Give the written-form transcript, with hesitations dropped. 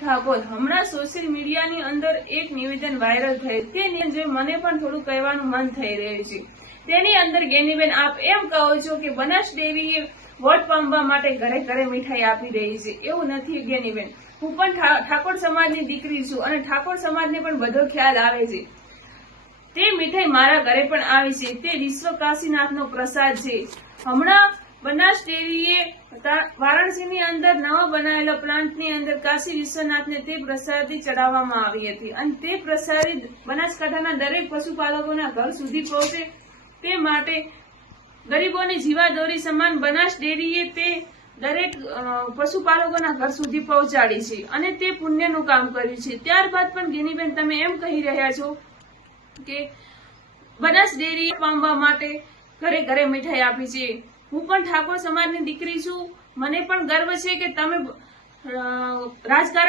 ઠાકોર હમણાં સોશિયલ મીડિયાની અંદર એક નિવેદન વાયરલ થયું, તે જે મને પણ થોડું કહેવાનું મન થઈ રહ્યું છે। તેની અંદર ગેનીબેન આપ એમ કહો છો કે બનાસ ડેરીએ વોટ પામવા માટે ઘરે ઘરે મીઠાઈ આપી રહી છે। એવું નથી ગેનીબેન, હું પણ ઠાકોર સમાજની દીકરી છું અને ઠાકોર સમાજને પણ બધો ખ્યાલ આવે છે। તે મીઠાઈ મારા ઘરે પણ આવી છે। તે વિશ્વ કાશીનાથનો પ્રસાદ છે। હમણાં બનાસ ડેરીએ વારાણસીની અંદર નવા બનાવેલા પ્લાન્ટની અંદર કાશી વિશ્વનાથને તે પ્રસાદી ચડાવવામાં આવી હતી અને તે પ્રસાદી બનાસકાંઠાના દરેક પશુપાલકોના ઘર સુધી પહોંચે તે માટે ગરીબોની જીવાદોરી સમાન બનાસ ડેરીએ તે દરેક પશુપાલકોના ઘર સુધી પહોંચાડી છે અને તે પુણ્યનું કામ કર્યું છે। ત્યારબાદ પણ ગેનીબેન તમે એમ કહી રહ્યા છો કે બનાસ ડેરીએ પામવા માટે ઘરે ઘરે મીઠાઈ આપી છે। હું પણ ઠાકોર સમાજની દીકરી છું, મને પણ ગર્વ છે કે તમે રાજકારણ